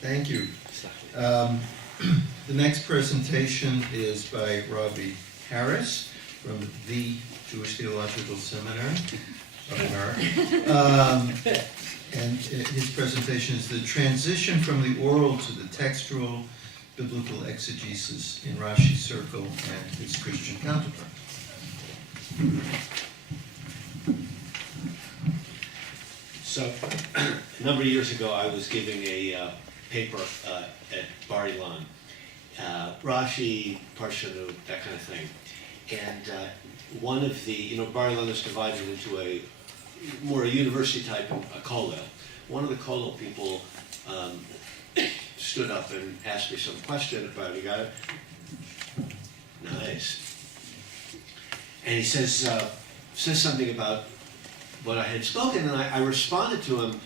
Thank you. The next presentation is by Robbi Harris from the Jewish Theological Seminary of America. And his presentation is the transition from the oral to the textual biblical exegesis in Rashi's circle and his Christian counterpart. So, a number of years ago, I was giving a paper at Bar Ilan, Rashi, Parshanu, that kind of thing. And one of the, Bar Ilan is divided into a university type, a kollel. One of the kollel people stood up and asked me some question about it. You got it? Nice. And he says something about what I had spoken, and I responded to him,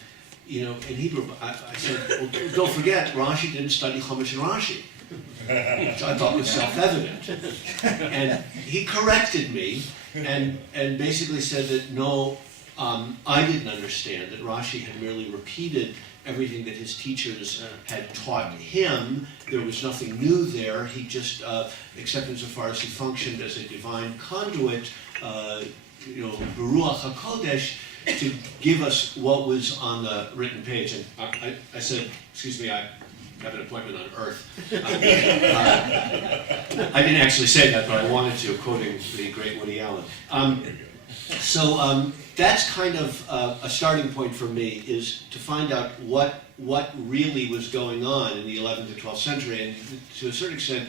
in Hebrew. I said, well, don't forget, Rashi didn't study Chumash and Rashi, which I thought was self-evident. And he corrected me and basically said that no, I didn't understand that Rashi had merely repeated everything that his teachers had taught him. There was nothing new there. He just, except insofar as he functioned as a divine conduit, Baruch HaKodesh, to give us what was on the written page. And I said, excuse me, I have an appointment on Earth. I didn't actually say that, but I wanted to, quoting the great Woody Allen. So that's kind of a starting point for me, is to find out what really was going on in the 11th to 12th century. And to a certain extent,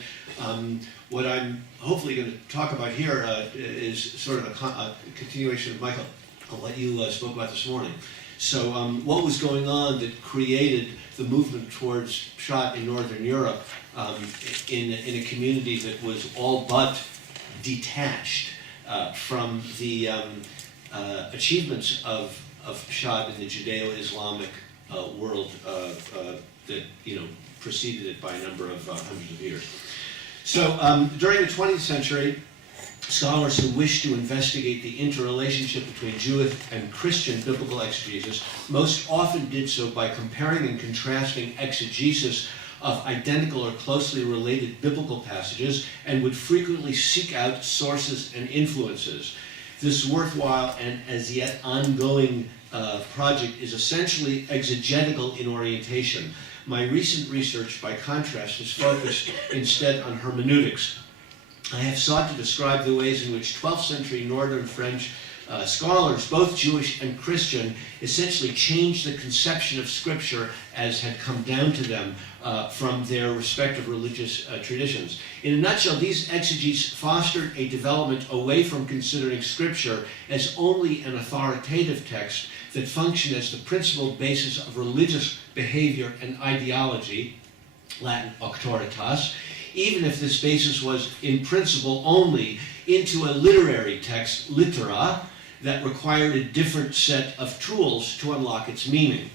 what I'm hopefully going to talk about here is sort of a continuation of Michael, what you spoke about this morning. So what was going on that created the movement towards Pshat in Northern Europe in a community that was all but detached from the achievements of Pshat in the Judeo-Islamic world that preceded it by a number of hundreds of years. So during the 20th century, scholars who wished to investigate the interrelationship between Jewish and Christian biblical exegesis most often did so by comparing and contrasting exegesis of identical or closely related biblical passages, and would frequently seek out sources and influences. This worthwhile and as yet ongoing project is essentially exegetical in orientation. My recent research, by contrast, is focused instead on hermeneutics. I have sought to describe the ways in which 12th century Northern French scholars, both Jewish and Christian, essentially changed the conception of Scripture as had come down to them from their respective religious traditions. In a nutshell, these exegetes fostered a development away from considering Scripture as only an authoritative text that functioned as the principal basis of religious behavior and ideology, Latin auctoritas, even if this basis was in principle only, into a literary text, litera, that required a different set of tools to unlock its meaning.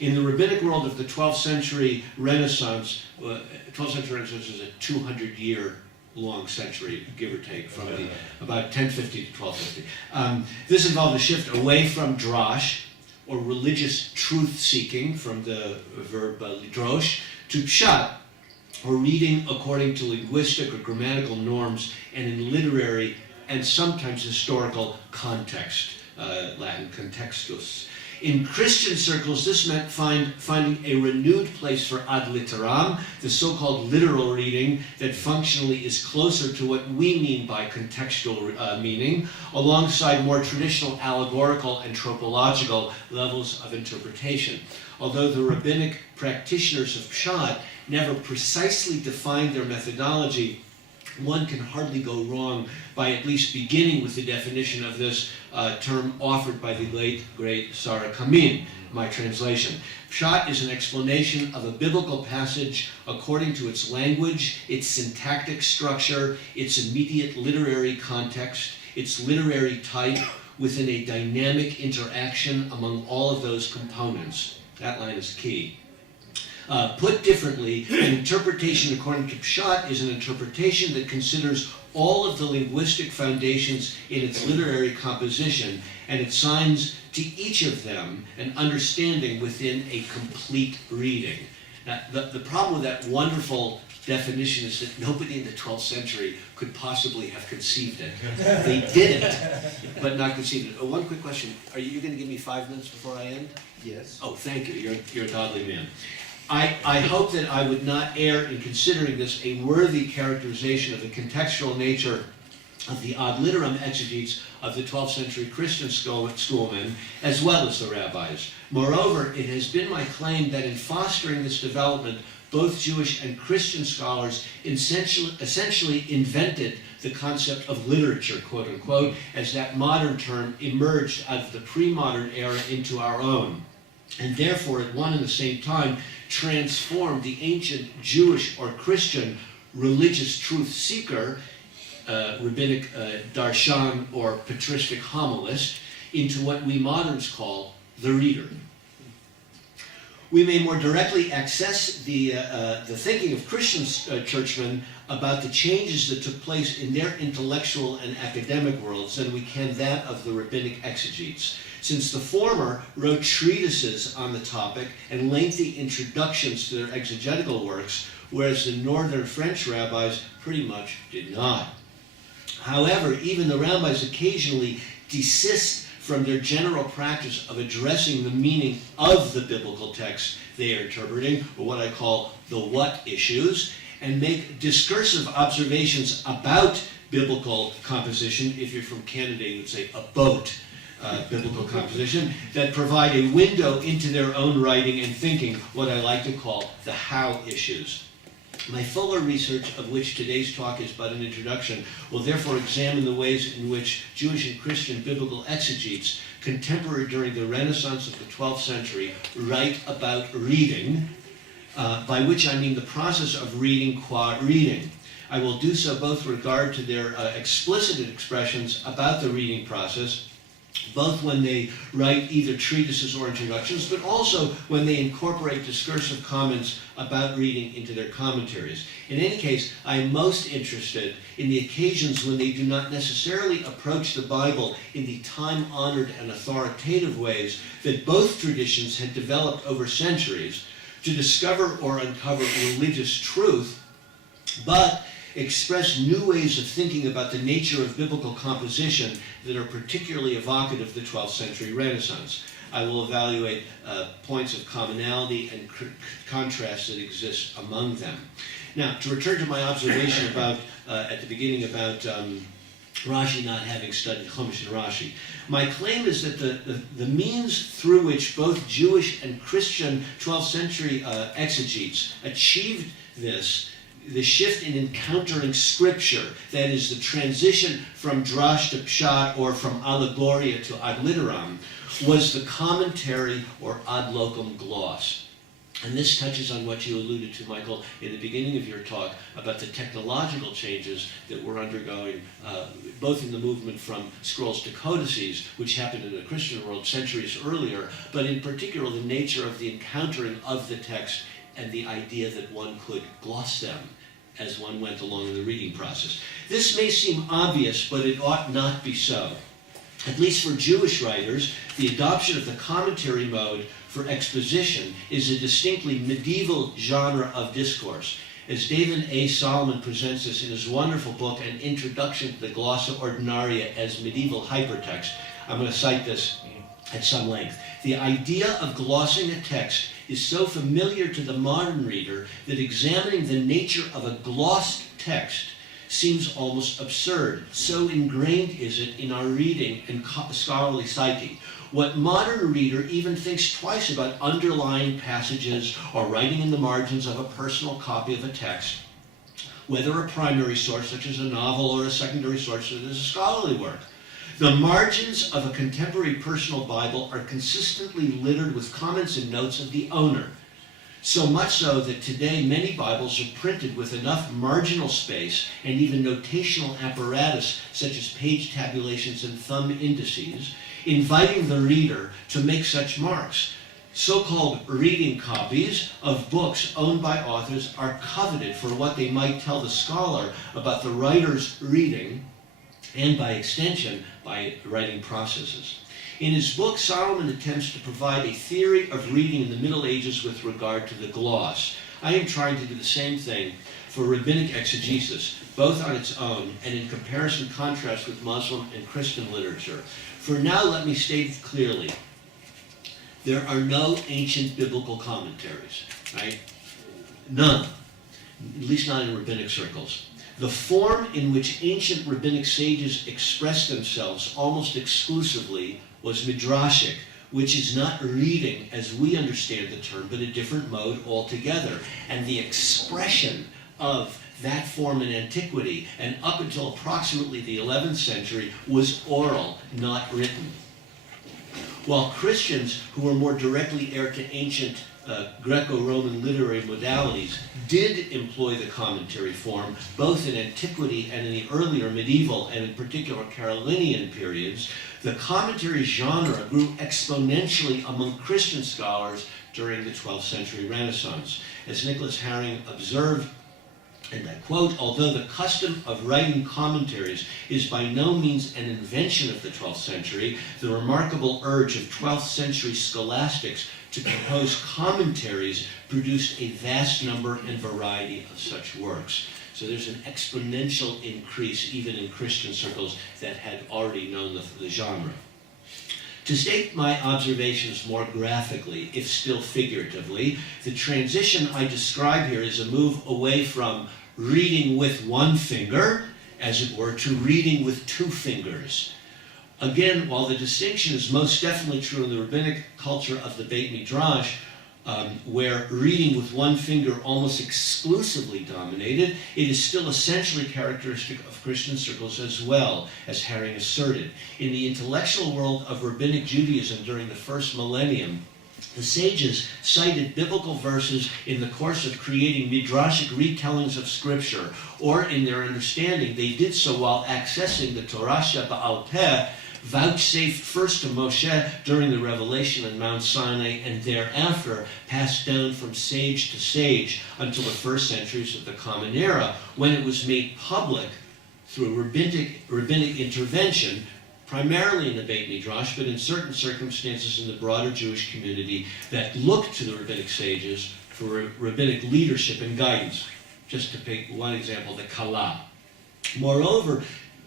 In the rabbinic world of the 12th century Renaissance, 12th century Renaissance is a 200-year long century, give or take, from about 1050 to 1250. This involved a shift away from drash, or religious truth-seeking, from the verb lidrosh, to pshat, or reading according to linguistic or grammatical norms and in literary and sometimes historical context, Latin contextus. In Christian circles, this meant finding a renewed place for ad litteram, the so-called literal reading that functionally is closer to what we mean by contextual meaning, alongside more traditional allegorical and tropological levels of interpretation. Although the rabbinic practitioners of Pshat never precisely defined their methodology, one can hardly go wrong by at least beginning with the definition of this term offered by the late, great Sarah Kamin, my translation. Pshat is an explanation of a biblical passage according to its language, its syntactic structure, its immediate literary context, its literary type, within a dynamic interaction among all of those components. That line is key. Put differently, an interpretation according to Pshat is an interpretation that considers all of the linguistic foundations in its literary composition and assigns to each of them an understanding within a complete reading. Now, the problem with that wonderful definition is that nobody in the 12th century could possibly have conceived it. They did it, but not conceived it. Oh, one quick question. Are you going to give me 5 minutes before I end? Yes. Oh, thank you. You're a godly man. I hope that I would not err in considering this a worthy characterization of the contextual nature of the ad literam exegetes of the 12th century Christian schoolmen, as well as the rabbis. Moreover, it has been my claim that in fostering this development, both Jewish and Christian scholars essentially invented the concept of literature, quote unquote, as that modern term emerged out of the pre-modern era into our own, and therefore at one and the same time transformed the ancient Jewish or Christian religious truth seeker, rabbinic darshan or patristic homilist, into what we moderns call the reader. We may more directly access the thinking of Christian churchmen about the changes that took place in their intellectual and academic worlds than we can that of the rabbinic exegetes, since the former wrote treatises on the topic and lengthy introductions to their exegetical works, whereas the northern French rabbis pretty much did not. However, even the rabbis occasionally desist from their general practice of addressing the meaning of the biblical text they are interpreting, or what I call the what issues, and make discursive observations about biblical composition. If you're from Canada, you would say about biblical composition, that provide a window into their own writing and thinking, what I like to call the how issues. My fuller research, of which today's talk is but an introduction, will therefore examine the ways in which Jewish and Christian biblical exegetes, contemporary during the Renaissance of the 12th century, write about reading, by which I mean the process of reading qua reading. I will do so both with regard to their explicit expressions about the reading process, both when they write either treatises or introductions, but also when they incorporate discursive comments about reading into their commentaries. In any case, I am most interested in the occasions when they do not necessarily approach the Bible in the time-honored and authoritative ways that both traditions had developed over centuries to discover or uncover religious truth, but express new ways of thinking about the nature of biblical composition that are particularly evocative of the 12th century Renaissance. I will evaluate points of commonality and contrast that exist among them. Now, to return to my observation about, at the beginning, about Rashi not having studied Chumash and Rashi. My claim is that the means through which both Jewish and Christian 12th century exegetes achieved this, the shift in encountering scripture, that is the transition from drash to pshat or from allegoria to ad literam, was the commentary or ad locum gloss. And this touches on what you alluded to, Michael, in the beginning of your talk about the technological changes that we're undergoing, both in the movement from scrolls to codices, which happened in the Christian world centuries earlier, but in particular the nature of the encountering of the text and the idea that one could gloss them as one went along in the reading process. This may seem obvious, but it ought not be so. At least for Jewish writers, the adoption of the commentary mode for exposition is a distinctly medieval genre of discourse. As David A. Solomon presents this in his wonderful book, An Introduction to the Glossa Ordinaria as Medieval Hypertext, I'm going to cite this at some length. The idea of glossing a text is so familiar to the modern reader that examining the nature of a glossed text seems almost absurd. So ingrained is it in our reading and scholarly psyche. What modern reader even thinks twice about underlying passages or writing in the margins of a personal copy of a text, whether a primary source such as a novel or a secondary source that is a scholarly work? The margins of a contemporary personal Bible are consistently littered with comments and notes of the owner. So much so that today many Bibles are printed with enough marginal space and even notational apparatus such as page tabulations and thumb indices, inviting the reader to make such marks. So-called reading copies of books owned by authors are coveted for what they might tell the scholar about the writer's reading and, by extension, by writing processes. In his book, Solomon attempts to provide a theory of reading in the Middle Ages with regard to the gloss. I am trying to do the same thing for rabbinic exegesis, both on its own and in comparison contrast with Muslim and Christian literature. For now, let me state clearly, there are no ancient biblical commentaries, right? None, at least not in rabbinic circles. The form in which ancient rabbinic sages expressed themselves almost exclusively was midrashic, which is not reading as we understand the term, but a different mode altogether. And the expression of that form in antiquity, and up until approximately the 11th century, was oral, not written. While Christians, who were more directly heir to ancient Greco-Roman literary modalities, did employ the commentary form, both in antiquity and in the earlier medieval, and in particular Carolinian periods, the commentary genre grew exponentially among Christian scholars during the 12th century Renaissance. As Nicholas Haring observed, and I quote, although the custom of writing commentaries is by no means an invention of the 12th century, the remarkable urge of 12th century scholastics to compose commentaries produced a vast number and variety of such works. So there's an exponential increase even in Christian circles that had already known the genre. To state my observations more graphically, if still figuratively, the transition I describe here is a move away from reading with one finger, as it were, to reading with two fingers. Again, while the distinction is most definitely true in the rabbinic culture of the Beit Midrash, where reading with one finger almost exclusively dominated, it is still essentially characteristic of Christian circles as well, as Haring asserted. In the intellectual world of rabbinic Judaism during the first millennium, the sages cited biblical verses in the course of creating midrashic retellings of Scripture, or in their understanding, they did so while accessing the Torah She'ba'al Peh, vouchsafed first to Moshe during the revelation on Mount Sinai, and thereafter passed down from sage to sage until the first centuries of the Common Era, when it was made public through rabbinic intervention, primarily in the Beit Midrash, but in certain circumstances in the broader Jewish community that looked to the rabbinic sages for rabbinic leadership and guidance. Just to pick one example, the Kala. Moreover,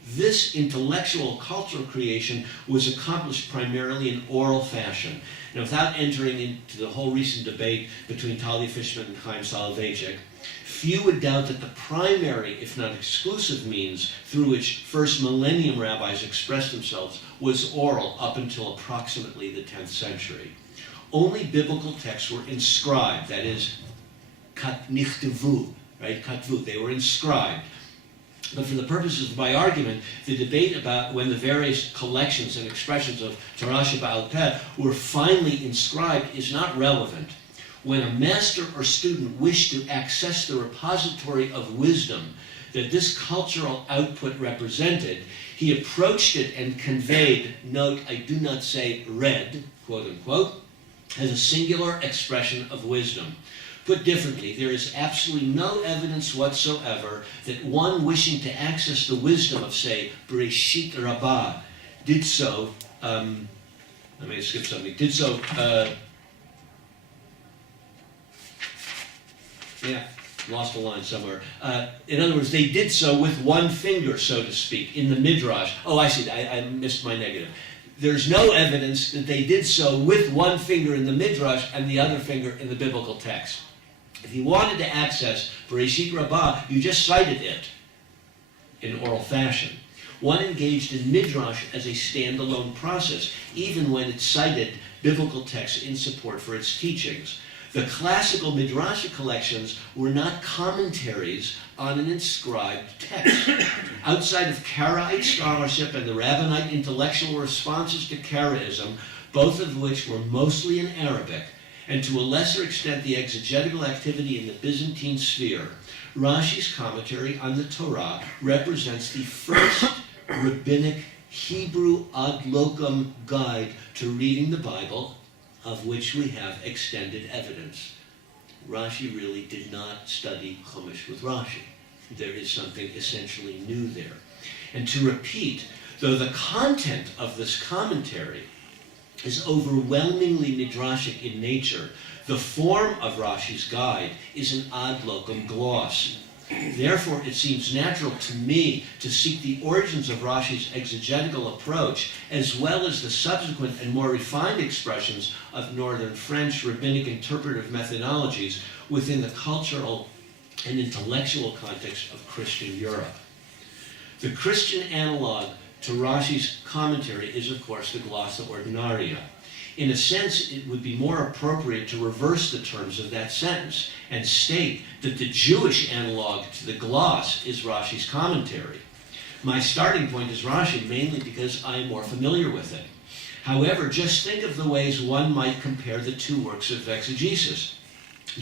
this intellectual cultural creation was accomplished primarily in oral fashion. Now, without entering into the whole recent debate between Talia Fishman and Chaim Soloveitchik, few would doubt that the primary, if not exclusive, means through which first millennium rabbis expressed themselves was oral up until approximately the 10th century. Only biblical texts were inscribed, that is, nichtavu, right? Katvu, they were inscribed. But for the purposes of my argument, the debate about when the various collections and expressions of Torah She'ba'al Peh were finally inscribed is not relevant. When a master or student wished to access the repository of wisdom that this cultural output represented, he approached it and conveyed, note, I do not say read, quote unquote, as a singular expression of wisdom. Put differently, there is absolutely no evidence whatsoever that one wishing to access the wisdom of, say, Bereshit Rabbah did so, I may skip something, did so, lost a line somewhere. In other words, they did so with one finger, so to speak, in the Midrash. Oh, I see, I missed my negative. There's no evidence that they did so with one finger in the Midrash and the other finger in the biblical text. If you wanted to access Bereshit Rabbah, you just cited it in oral fashion. One engaged in Midrash as a standalone process, even when it cited biblical texts in support for its teachings. The classical Midrashic collections were not commentaries on an inscribed text. Outside of Karaite scholarship and the Rabbinite intellectual responses to Karaism, both of which were mostly in Arabic, and to a lesser extent the exegetical activity in the Byzantine sphere, Rashi's commentary on the Torah represents the first rabbinic Hebrew ad locum guide to reading the Bible, of which we have extended evidence. Rashi really did not study Chumash with Rashi. There is something essentially new there. And to repeat, though the content of this commentary is overwhelmingly midrashic in nature, the form of Rashi's guide is an ad locum gloss. Therefore, it seems natural to me to seek the origins of Rashi's exegetical approach, as well as the subsequent and more refined expressions of Northern French rabbinic interpretive methodologies within the cultural and intellectual context of Christian Europe. The Christian analog to Rashi's commentary is, of course, the Glossa Ordinaria. In a sense, it would be more appropriate to reverse the terms of that sentence and state that the Jewish analog to the gloss is Rashi's commentary. My starting point is Rashi mainly because I am more familiar with it. However, just think of the ways one might compare the two works of exegesis.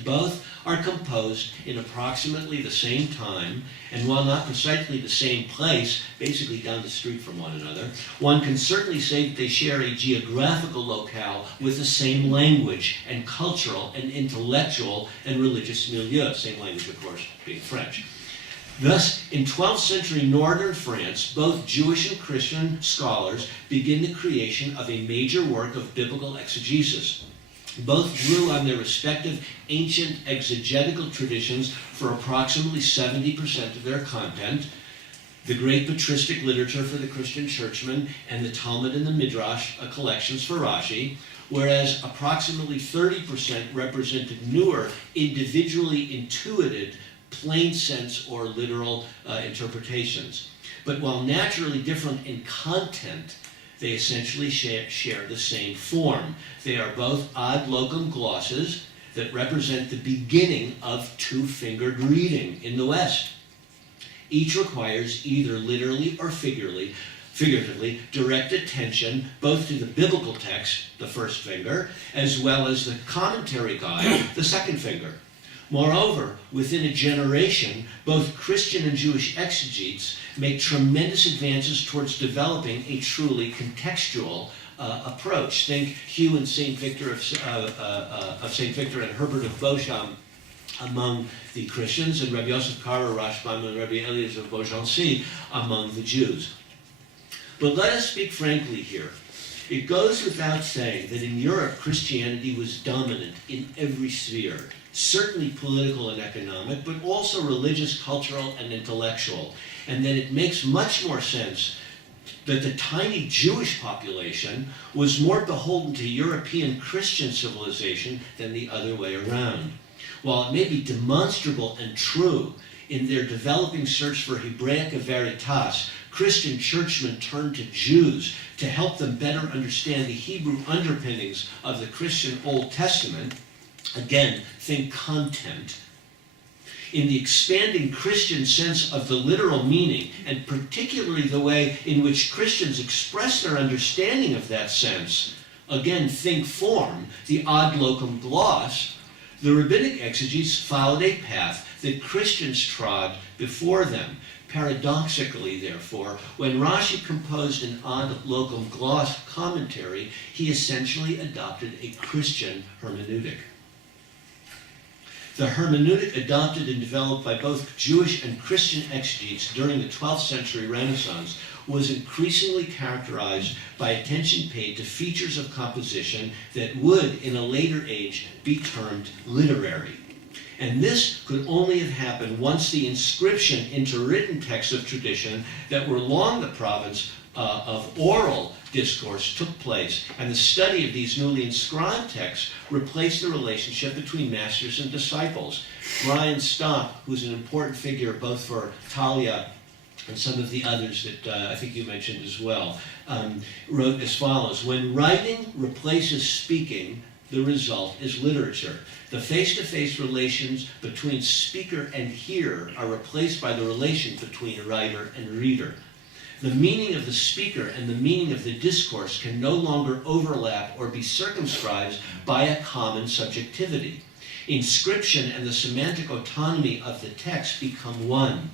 Both are composed in approximately the same time, and while not precisely the same place, basically down the street from one another, one can certainly say that they share a geographical locale with the same language and cultural and intellectual and religious milieu, same language, of course, being French. Thus, in 12th century northern France, both Jewish and Christian scholars begin the creation of a major work of biblical exegesis. Both drew on their respective ancient exegetical traditions for approximately 70% of their content, the great patristic literature for the Christian churchmen, and the Talmud and the Midrash collections for Rashi, whereas approximately 30% represented newer, individually intuited, plain sense or literal interpretations. But while naturally different in content, they essentially share the same form. They are both ad locum glosses that represent the beginning of two-fingered reading in the West. Each requires either literally or figuratively direct attention both to the biblical text, the first finger, as well as the commentary guide, the second finger. Moreover, within a generation, both Christian and Jewish exegetes make tremendous advances towards developing a truly contextual approach. Think Hugh and St. Victor of St. Victor and Herbert of Beauchamp among the Christians, and Rabbi Yosef Karo, Rashbam, and Rabbi Eliezer of Beaugency among the Jews. But let us speak frankly here. It goes without saying that in Europe, Christianity was dominant in every sphere, certainly political and economic, but also religious, cultural, and intellectual, and that it makes much more sense that the tiny Jewish population was more beholden to European Christian civilization than the other way around. While it may be demonstrable and true in their developing search for Hebraica Veritas, Christian churchmen turned to Jews to help them better understand the Hebrew underpinnings of the Christian Old Testament. Again, think content. In the expanding Christian sense of the literal meaning, and particularly the way in which Christians express their understanding of that sense, again, think form, the ad locum gloss, the rabbinic exegetes followed a path that Christians trod before them. Paradoxically, therefore, when Rashi composed an ad locum gloss commentary, he essentially adopted a Christian hermeneutic. The hermeneutic adopted and developed by both Jewish and Christian exegetes during the 12th century Renaissance was increasingly characterized by attention paid to features of composition that would, in a later age, be termed literary. And this could only have happened once the inscription into written texts of tradition that were long the province of oral discourse took place, and the study of these newly inscribed texts replaced the relationship between masters and disciples. Brian Stock, who's an important figure both for Talia and some of the others that I think you mentioned as well, wrote as follows: when writing replaces speaking, the result is literature. The face-to-face relations between speaker and hearer are replaced by the relations between writer and reader. The meaning of the speaker and the meaning of the discourse can no longer overlap or be circumscribed by a common subjectivity. Inscription and the semantic autonomy of the text become one,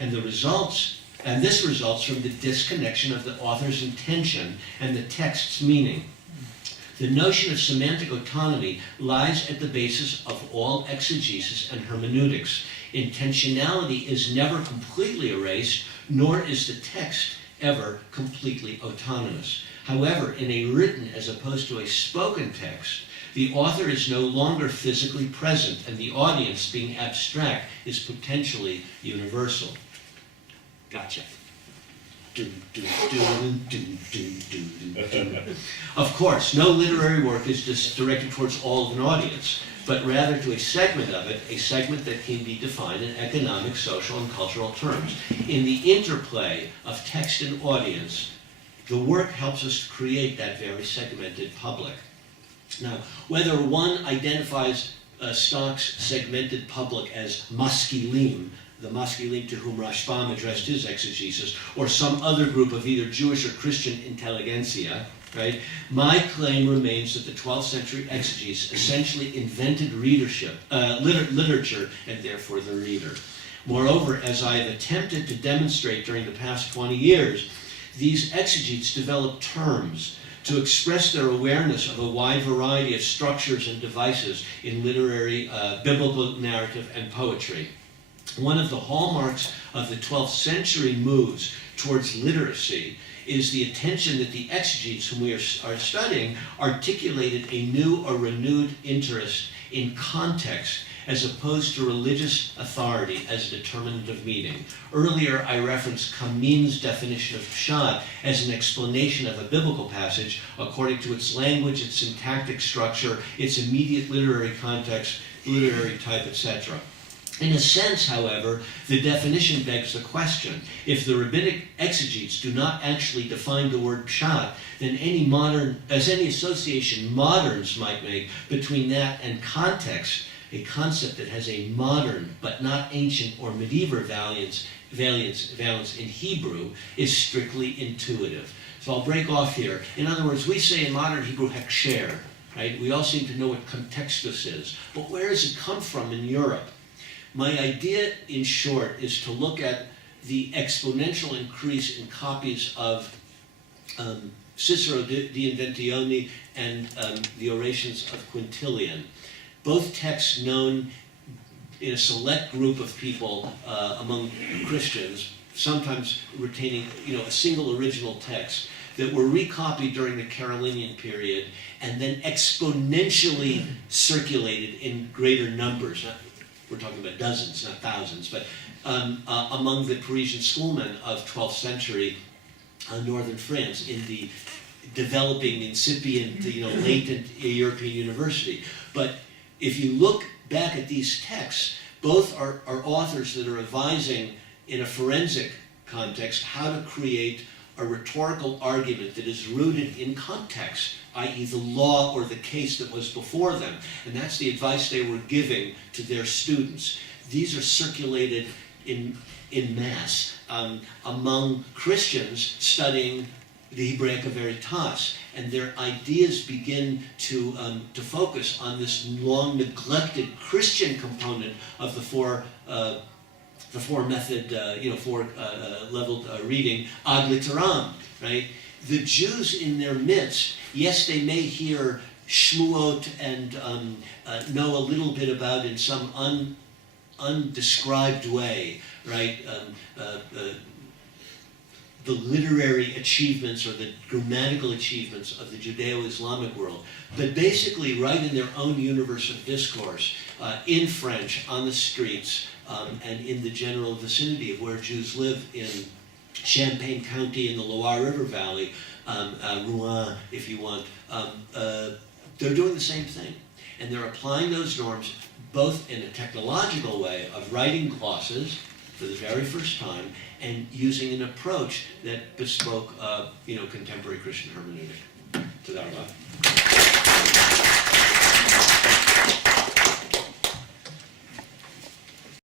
and this results from the disconnection of the author's intention and the text's meaning. The notion of semantic autonomy lies at the basis of all exegesis and hermeneutics. Intentionality is never completely erased, nor is the text ever completely autonomous. However, in a written as opposed to a spoken text, the author is no longer physically present, and the audience, being abstract, is potentially universal. Gotcha. Of course, no literary work is just directed towards all of an audience, but rather to a segment of it, a segment that can be defined in economic, social, and cultural terms. In the interplay of text and audience, the work helps us to create that very segmented public. Now, whether one identifies Stock's segmented public as maskilim, the maskilim to whom Rashbam addressed his exegesis, or some other group of either Jewish or Christian intelligentsia, right? My claim remains that the 12th century exegetes essentially invented readership, literature, and therefore the reader. Moreover, as I have attempted to demonstrate during the past 20 years, these exegetes developed terms to express their awareness of a wide variety of structures and devices in literary, biblical narrative, and poetry. One of the hallmarks of the 12th century moves towards literacy is the attention that the exegetes whom we are studying articulated a new or renewed interest in context as opposed to religious authority as a determinant of meaning. Earlier, I referenced Kamin's definition of pshat as an explanation of a biblical passage according to its language, its syntactic structure, its immediate literary context, literary type, etc. In a sense, however, the definition begs the question. If the rabbinic exegetes do not actually define the word pshat, then any association moderns might make between that and context, a concept that has a modern but not ancient or medieval valence in Hebrew, is strictly intuitive. So I'll break off here. In other words, we say in modern Hebrew heksher, right? We all seem to know what contextus is. But where does it come from in Europe? My idea, in short, is to look at the exponential increase in copies of Cicero de Inventione and the orations of Quintilian. Both texts known in a select group of people among Christians, sometimes retaining a single original text, that were recopied during the Carolingian period and then exponentially circulated in greater numbers. We're talking about dozens, not thousands, but among the Parisian schoolmen of 12th century northern France in the developing, incipient, latent European university. But if you look back at these texts, both are authors that are revising in a forensic context how to create a rhetorical argument that is rooted in context, i.e. the law or the case that was before them. And that's the advice they were giving to their students. These are circulated in mass among Christians studying the Hebraica Veritas, and their ideas begin to focus on this long neglected Christian component of the four method, four leveled reading ad literam, right? The Jews in their midst, yes, they may hear shmuot and know a little bit about in some undescribed way, right? The literary achievements or the grammatical achievements of the Judeo-Islamic world, but basically right in their own universe of discourse, in French, on the streets, and in the general vicinity of where Jews live in Champaign County in the Loire River Valley, Rouen, if you want, they're doing the same thing. And they're applying those norms both in a technological way of writing glosses for the very first time and using an approach that bespoke, contemporary Christian hermeneutic. Toda rabah.